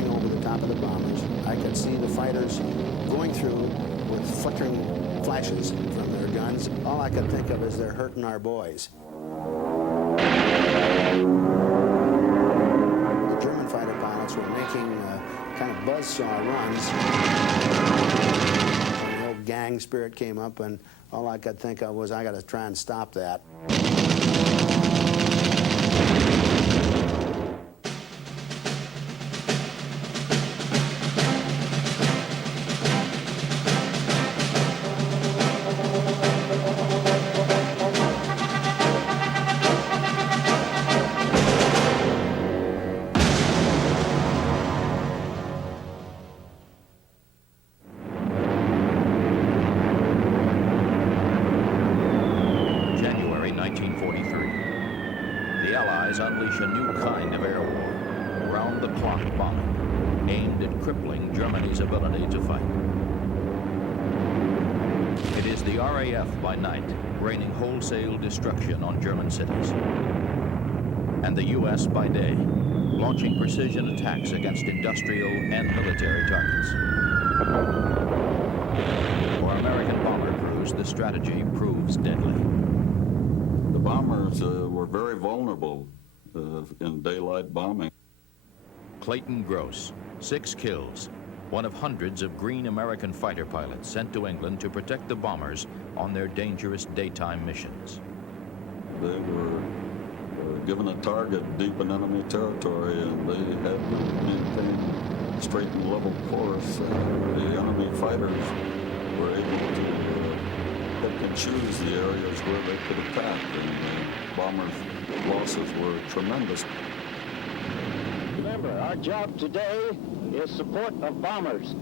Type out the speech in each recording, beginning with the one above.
flying over the top of the bombers. I could see the fighters going through with flickering flashes from their guns. All I could think of is they're hurting our boys. The German fighter pilots were making kind of buzzsaw runs. And the old gang spirit came up, and all I could think of was I got to try and stop that. Unleash a new kind of air war, round-the-clock bombing, aimed at crippling Germany's ability to fight. It is the RAF by night, raining wholesale destruction on German cities. And the U.S. by day, launching precision attacks against industrial and military targets. For American bomber crews, the strategy proves deadly. The bombers were very vulnerable in daylight bombing. Clayton Gross, 6 kills, one of hundreds of green American fighter pilots sent to England to protect the bombers on their dangerous daytime missions. They were given a target deep in enemy territory, and they had to maintain a straight and level course. The enemy fighters were able to pick and choose the areas where they could attack, and the bombers' losses were tremendous. Remember, our job today is support of bombers.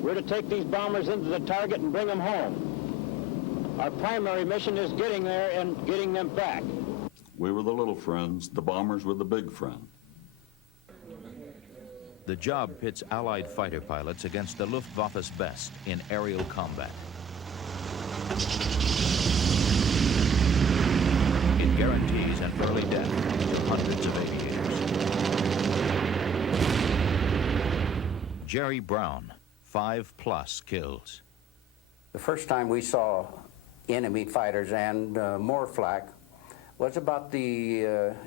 We're to take these bombers into the target and bring them home. Our primary mission is getting there and getting them back. We were the little friends, the bombers were the big friend. The job pits Allied fighter pilots against the Luftwaffe's best in aerial combat. It guarantees an early death to hundreds of aviators. Jerry Brown, 5+ kills. The first time we saw enemy fighters and more flak was about the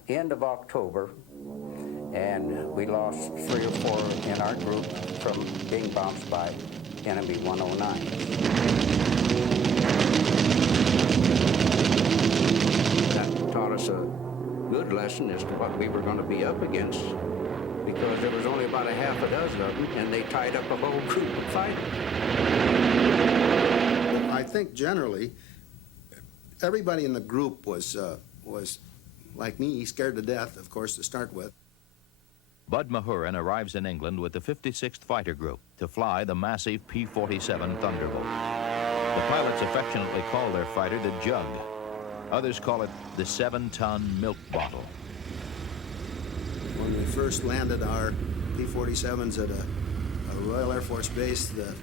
end of October, and we lost 3 or 4 in our group from being bounced by enemy 109. That taught us a good lesson as to what we were going to be up against, because there was only about a half a dozen of them, and they tied up a whole group of fighters. I think generally, everybody in the group was like me, scared to death, of course, to start with. Bud Mahurin arrives in England with the 56th Fighter Group to fly the massive P-47 Thunderbolt. The pilots affectionately call their fighter the Jug. Others call it the 7-ton milk bottle. When we first landed our P-47s at a Royal Air Force base, the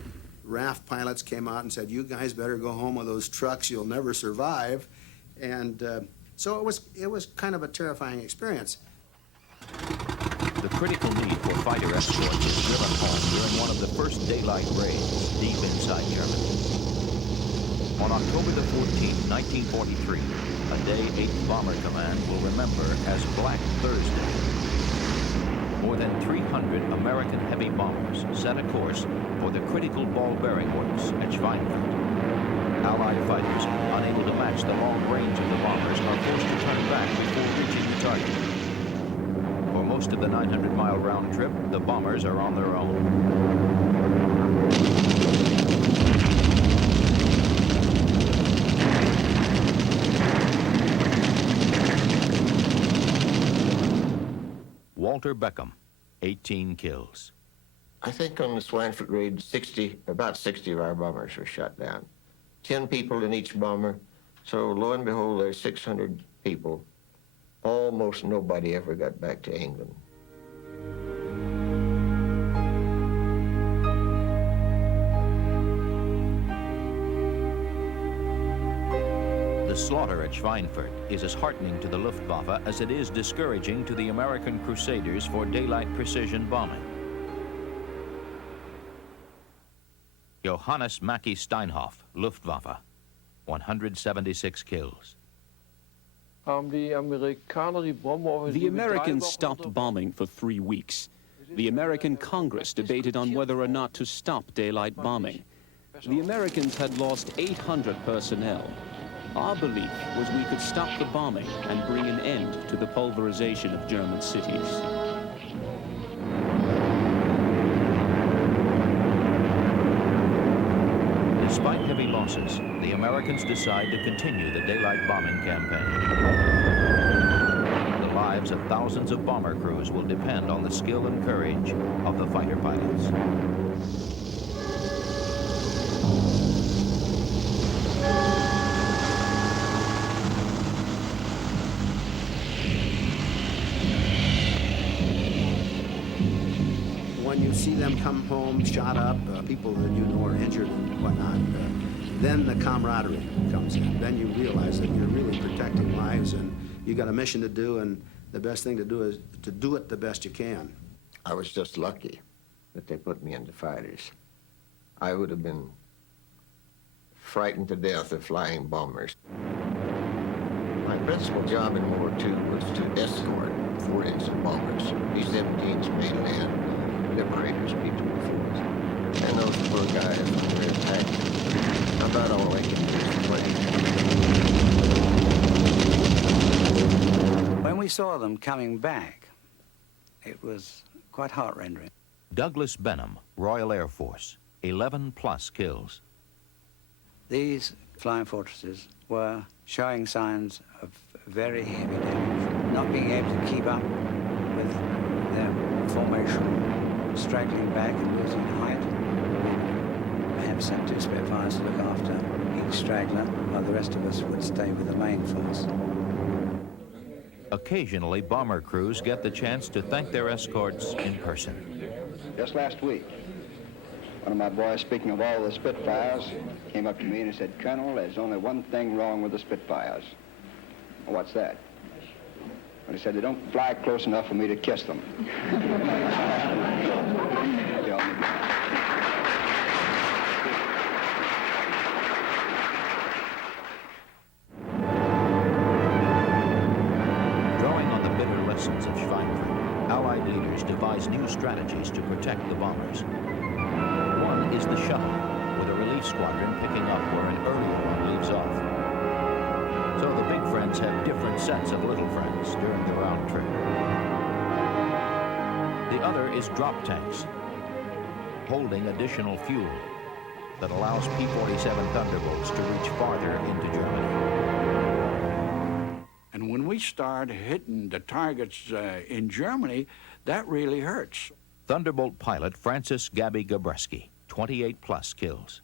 RAF pilots came out and said, "You guys better go home with those trucks, you'll never survive." And so it was kind of a terrifying experience. The critical need for fighter escorts is driven home during one of the first daylight raids deep inside Germany. On October the 14th, 1943, a day 8th Bomber Command will remember as Black Thursday. More than 300 American heavy bombers set a course for the critical ball bearing works at Schweinfurt. Allied fighters, unable to match the long range of the bombers, are forced to turn back before reaching the target. For most of the 900-mile round trip, the bombers are on their own. Walter Beckham, 18 kills. I think on the Schweinfurt raid, about 60 of our bombers were shot down. 10 people in each bomber. So lo and behold, there's 600 people. Almost nobody ever got back to England. The slaughter at Schweinfurt is as heartening to the Luftwaffe as it is discouraging to the American crusaders for daylight precision bombing. Johannes Mackie Steinhoff, Luftwaffe, 176 kills. The Americans stopped bombing for 3 weeks. The American Congress debated on whether or not to stop daylight bombing. The Americans had lost 800 personnel. Our belief was we could stop the bombing and bring an end to the pulverization of German cities. Despite heavy losses, the Americans decide to continue the daylight bombing campaign. The lives of thousands of bomber crews will depend on the skill and courage of the fighter pilots. When you see them come home shot up, people that you know are injured and whatnot, then the camaraderie comes in. Then you realize that you're really protecting lives and you got a mission to do, and the best thing to do is to do it the best you can. I was just lucky that they put me into fighters. I would have been frightened to death of flying bombers. My principal job in World War II was to escort 40s of bombers, B-17s, mainland, Liberators, B-24s. And those poor guys were attacked. About all they could do is play. When we saw them coming back, it was quite heart-rending. Douglas Benham, Royal Air Force, 11+ kills. These flying fortresses were showing signs of very heavy damage, not being able to keep up with their formation, straggling back and losing height. Perhaps sent 2 Spitfires to look after each straggler, while the rest of us would stay with the main force. Occasionally, bomber crews get the chance to thank their escorts in person. Just last week, one of my boys, speaking of all the Spitfires, came up to me and he said, "Colonel, there's only one thing wrong with the Spitfires." Well, what's that? But he said, "They don't fly close enough for me to kiss them." Allied leaders devise new strategies to protect the bombers. One is the shuttle, with a relief squadron picking up where an earlier one leaves off. So the big friends have different sets of little friends during the round trip. The other is drop tanks, holding additional fuel that allows P-47 Thunderbolts to reach farther into Germany. And when we start hitting the targets in Germany, that really hurts. Thunderbolt pilot Francis Gabby Gabreski, 28+ kills.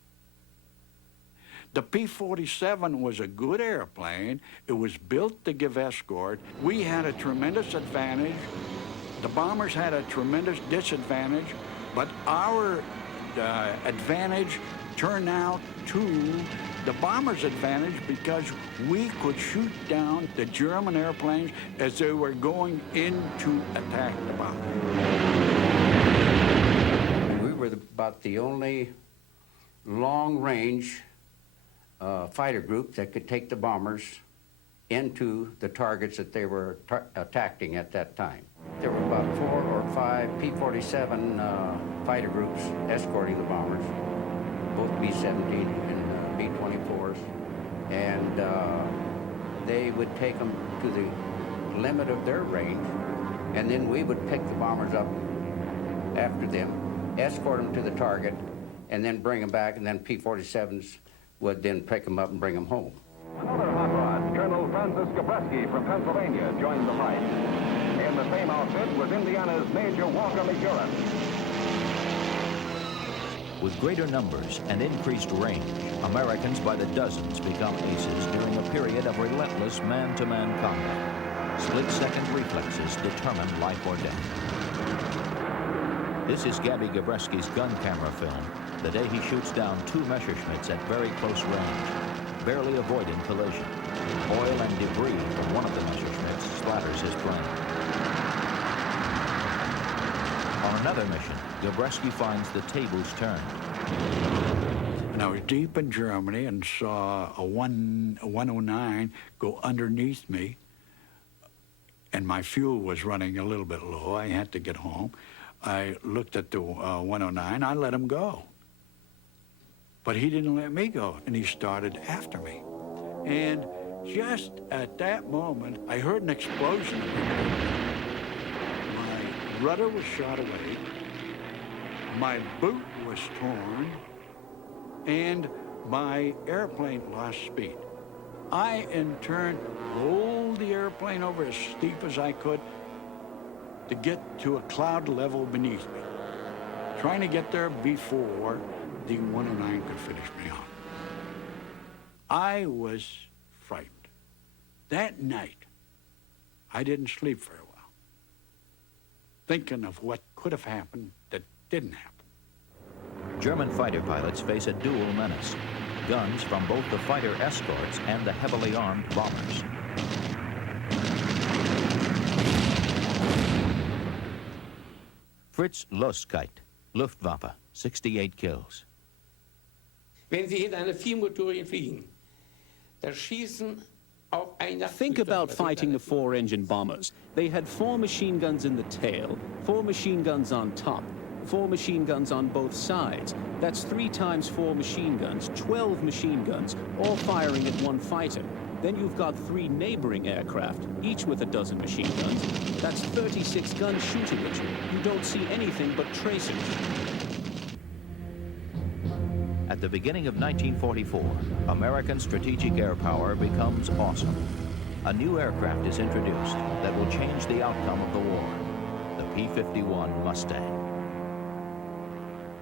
The P-47 was a good airplane. It was built to give escort. We had a tremendous advantage. The bombers had a tremendous disadvantage, but our advantage turned out to the bombers' advantage because we could shoot down the German airplanes as they were going in to attack the bombers. We were about the only long-range fighter group that could take the bombers into the targets that they were attacking at that time. There were about 4 or 5 P-47 fighter groups escorting the bombers, both B-17 and B-24s, and they would take them to the limit of their range, and then we would pick the bombers up after them, escort them to the target, and then bring them back, and then P-47s would then pick them up and bring them home. Another hot rod, Colonel Francis Gabreski from Pennsylvania, joined the fight. In the same outfit was Indiana's Major Walker McEwen. With greater numbers and increased range, Americans by the dozens become aces during a period of relentless man-to-man combat. Split-second reflexes determine life or death. This is Gabby Gabreski's gun camera film, the day he shoots down 2 Messerschmitts at very close range, barely avoiding collision. Oil and debris from one of the Messerschmitts splatters his plane. On another mission, Gabreski finds the tables turned. And I was deep in Germany and saw a 109 go underneath me, and my fuel was running a little bit low. I had to get home. I looked at the 109. I let him go. But he didn't let me go, and he started after me. And just at that moment, I heard an explosion. My rudder was shot away. My boot was torn. And my airplane lost speed. I, in turn, rolled the airplane over as steep as I could to get to a cloud level beneath me, trying to get there before the 109 could finish me off. I was frightened. That night, I didn't sleep very well, thinking of what could have happened that didn't happen. German fighter pilots face a dual menace. Guns from both the fighter escorts and the heavily armed bombers. Fritz Loskite, Luftwaffe, 68 kills. Wenn Sie in einer Viermotorigen fliegen, da schießen auf einer... Think about fighting the four-engine bombers. They had 4 machine guns in the tail, 4 machine guns on top, 4 machine guns on both sides. That's 3 times 4 machine guns, 12 machine guns, all firing at one fighter. Then you've got 3 neighboring aircraft, each with a dozen machine guns. That's 36 guns shooting at you. You don't see anything but tracers. At the beginning of 1944, American strategic air power becomes awesome. A new aircraft is introduced that will change the outcome of the war, the P-51 Mustang.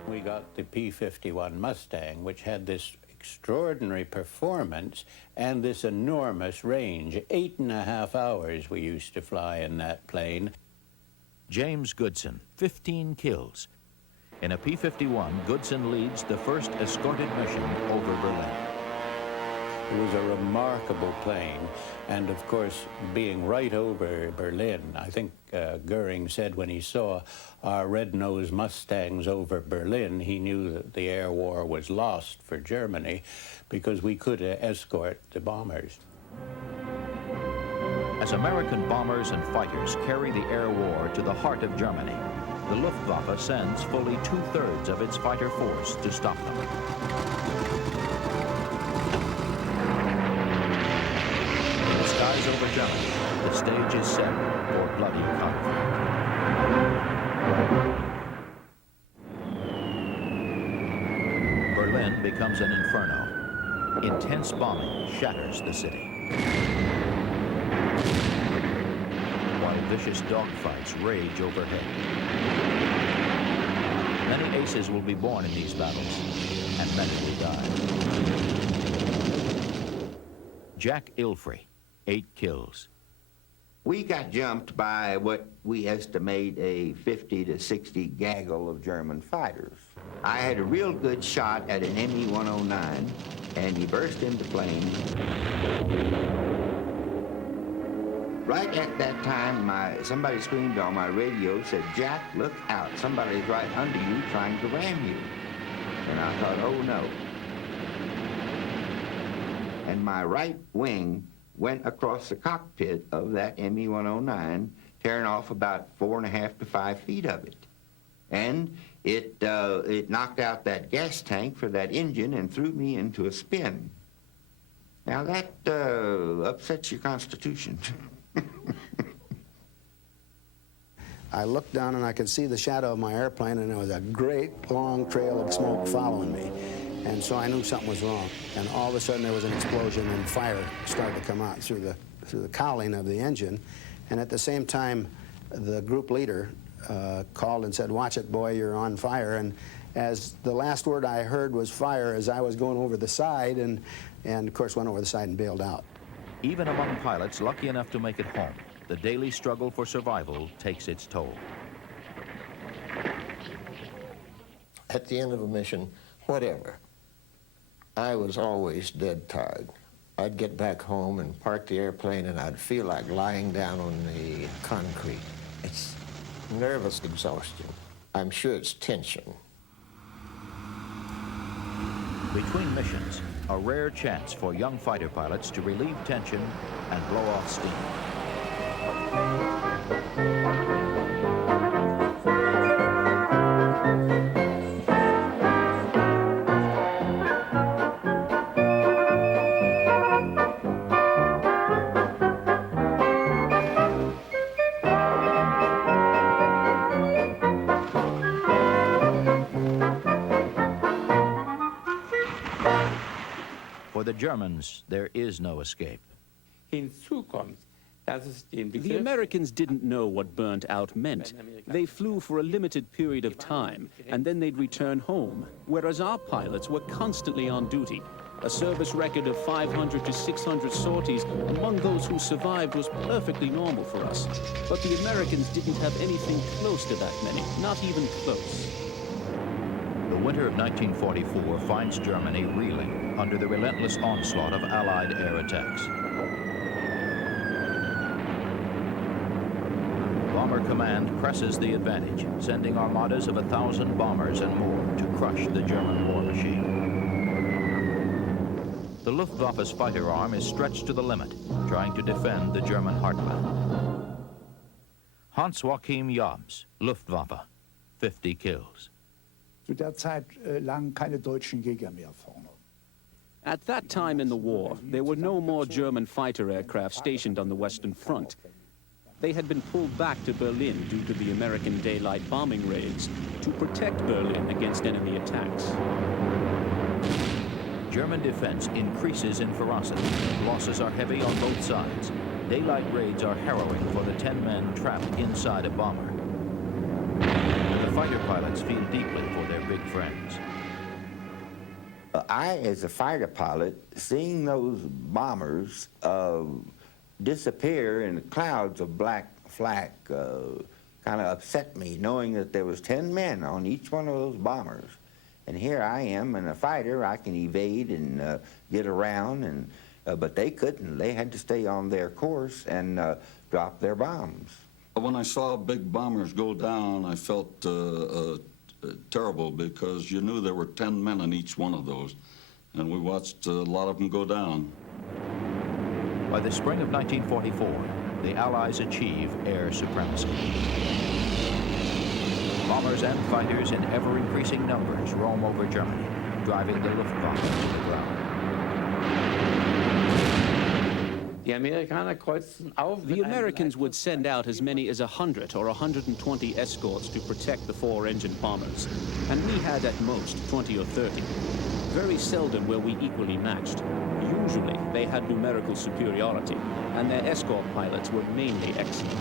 We got the P-51 Mustang, which had this extraordinary performance and this enormous range. 8.5 hours we used to fly in that plane. James Goodson, 15 kills. In a P-51, Goodson leads the first escorted mission over Berlin. It was a remarkable plane, and of course, being right over Berlin, I think Goering said when he saw our red-nosed Mustangs over Berlin, he knew that the air war was lost for Germany because we could escort the bombers. As American bombers and fighters carry the air war to the heart of Germany, the Luftwaffe sends fully 2/3 of its fighter force to stop them. In the skies over Germany, the stage is set for bloody conflict. Berlin becomes an inferno. Intense bombing shatters the city. While vicious dogfights rage overhead. Many aces will be born in these battles, and many will die. Jack Ilfrey, 8 kills. We got jumped by what we estimate a 50 to 60 gaggle of German fighters. I had a real good shot at an ME-109, and he burst into flames. Right at that time, somebody screamed on my radio, said, "Jack, look out. Somebody's right under you trying to ram you." And I thought, oh no. And my right wing went across the cockpit of that ME-109, tearing off about 4.5 to 5 feet of it. And it knocked out that gas tank for that engine and threw me into a spin. Now that upsets your constitution. I looked down and I could see the shadow of my airplane, and there was a great long trail of smoke following me. And so I knew something was wrong. And all of a sudden there was an explosion and fire started to come out through the cowling of the engine. And at the same time, the group leader called and said, "Watch it, boy, you're on fire." And as the last word I heard was fire as I was going over the side, and of course went over the side and bailed out. Even among pilots lucky enough to make it home, the daily struggle for survival takes its toll. At the end of a mission, whatever, I was always dead tired. I'd get back home and park the airplane, and I'd feel like lying down on the concrete. It's nervous exhaustion. I'm sure it's tension. Between missions, a rare chance for young fighter pilots to relieve tension and blow off steam. For the Germans, there is no escape. Hinzu kommt, dass es den The Begriff Americans didn't know what burnt out meant. They flew for a limited period of time, and then they'd return home, whereas our pilots were constantly on duty. A service record of 500 to 600 sorties among those who survived was perfectly normal for us. But the Americans didn't have anything close to that many, not even close. The winter of 1944 finds Germany reeling under the relentless onslaught of Allied air attacks. Bomber Command presses the advantage, sending armadas of 1,000 bombers and more to crush the German war machine. The Luftwaffe's fighter arm is stretched to the limit, trying to defend the German heartland. Hans-Joachim Jobs, Luftwaffe, 50 kills. Zu der Zeit lagen keine deutschen Jäger mehr vorne. At that time in the war, there were no more German fighter aircraft stationed on the Western Front. They had been pulled back to Berlin due to the American daylight bombing raids to protect Berlin against enemy attacks. German defense increases in ferocity. Losses are heavy on both sides. Daylight raids are harrowing for the 10 men trapped inside a bomber. And the fighter pilots feel deeply for their big friends. I, as a fighter pilot, seeing those bombers disappear in the clouds of black flak kind of upset me, knowing that there was 10 men on each one of those bombers. And here I am, and a fighter, I can evade and get around, and but they couldn't. They had to stay on their course and drop their bombs. When I saw big bombers go down, I felt terrible, because you knew there were 10 men in each one of those, and we watched a lot of them go down. By the spring of 1944, the Allies achieve air supremacy. Bombers and fighters in ever-increasing numbers roam over Germany, driving the Luftwaffe to the ground. Die Amerikaner kreuzten auf. The Americans would send out as many as 100 or 120 escorts to protect the 4-engine bombers, and we had at most 20 or 30. Very seldom were we equally matched. Usually, they had numerical superiority, and their escort pilots were mainly excellent.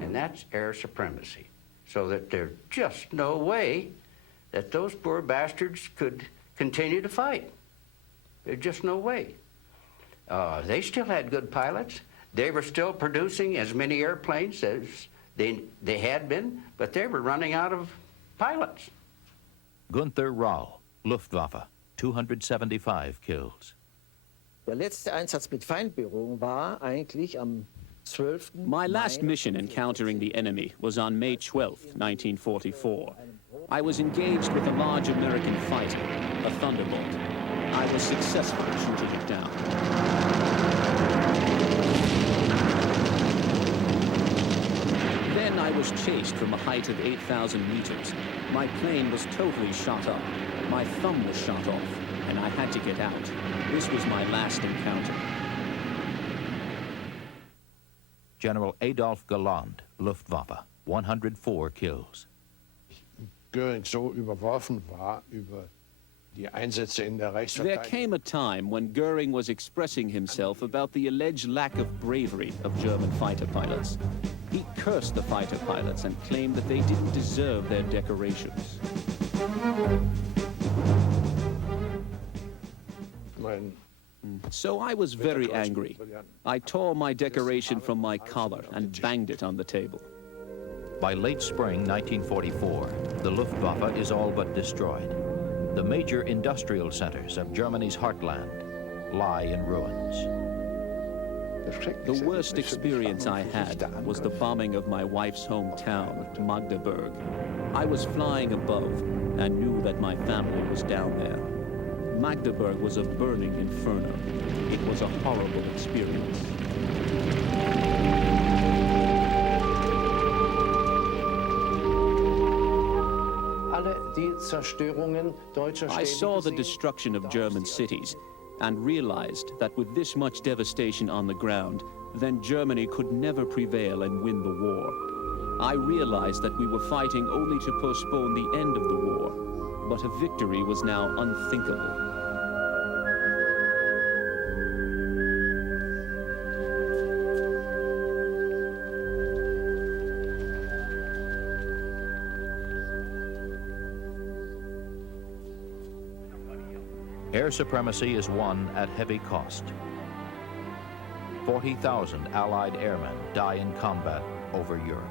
And that's air supremacy. So that there's just no way that those poor bastards could continue to fight. There's just no way. They still had good pilots. They were still producing as many airplanes as they had been, but they were running out of pilots. Gunther Rall, Luftwaffe, 275 kills. Der letzte Einsatz mit Feindberührung war eigentlich am 12. My last mission encountering the enemy was on May 12, 1944. I was engaged with a large American fighter, a Thunderbolt. I was successful in shooting it down. Then I was chased from a height of 8,000 meters. My plane was totally shot up. My thumb was shot off, and I had to get out. This was my last encounter. General Adolf Galland, Luftwaffe, 104 kills. Göring so überworfen war über die Einsätze in der There Reichsverteidigung. came a time when Göring was expressing himself about the alleged lack of bravery of German fighter pilots. He cursed the fighter pilots and claimed that they didn't deserve their decorations. So I was very angry. I tore my decoration from my collar and banged it on the table. By late spring 1944, the Luftwaffe is all but destroyed. The major industrial centers of Germany's heartland lie in ruins. The worst experience I had was the bombing of my wife's hometown, Magdeburg. I was flying above and knew that my family was down there. Magdeburg was a burning inferno. It was a horrible experience. I saw the destruction of German cities and realized that with this much devastation on the ground, then Germany could never prevail and win the war. I realized that we were fighting only to postpone the end of the war, but a victory was now unthinkable. Air supremacy is won at heavy cost. 40,000 Allied airmen die in combat over Europe.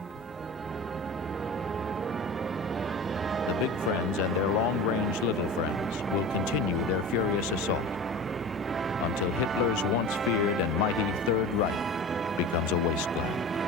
The big friends and their long-range little friends will continue their furious assault until Hitler's once feared and mighty Third Reich becomes a wasteland.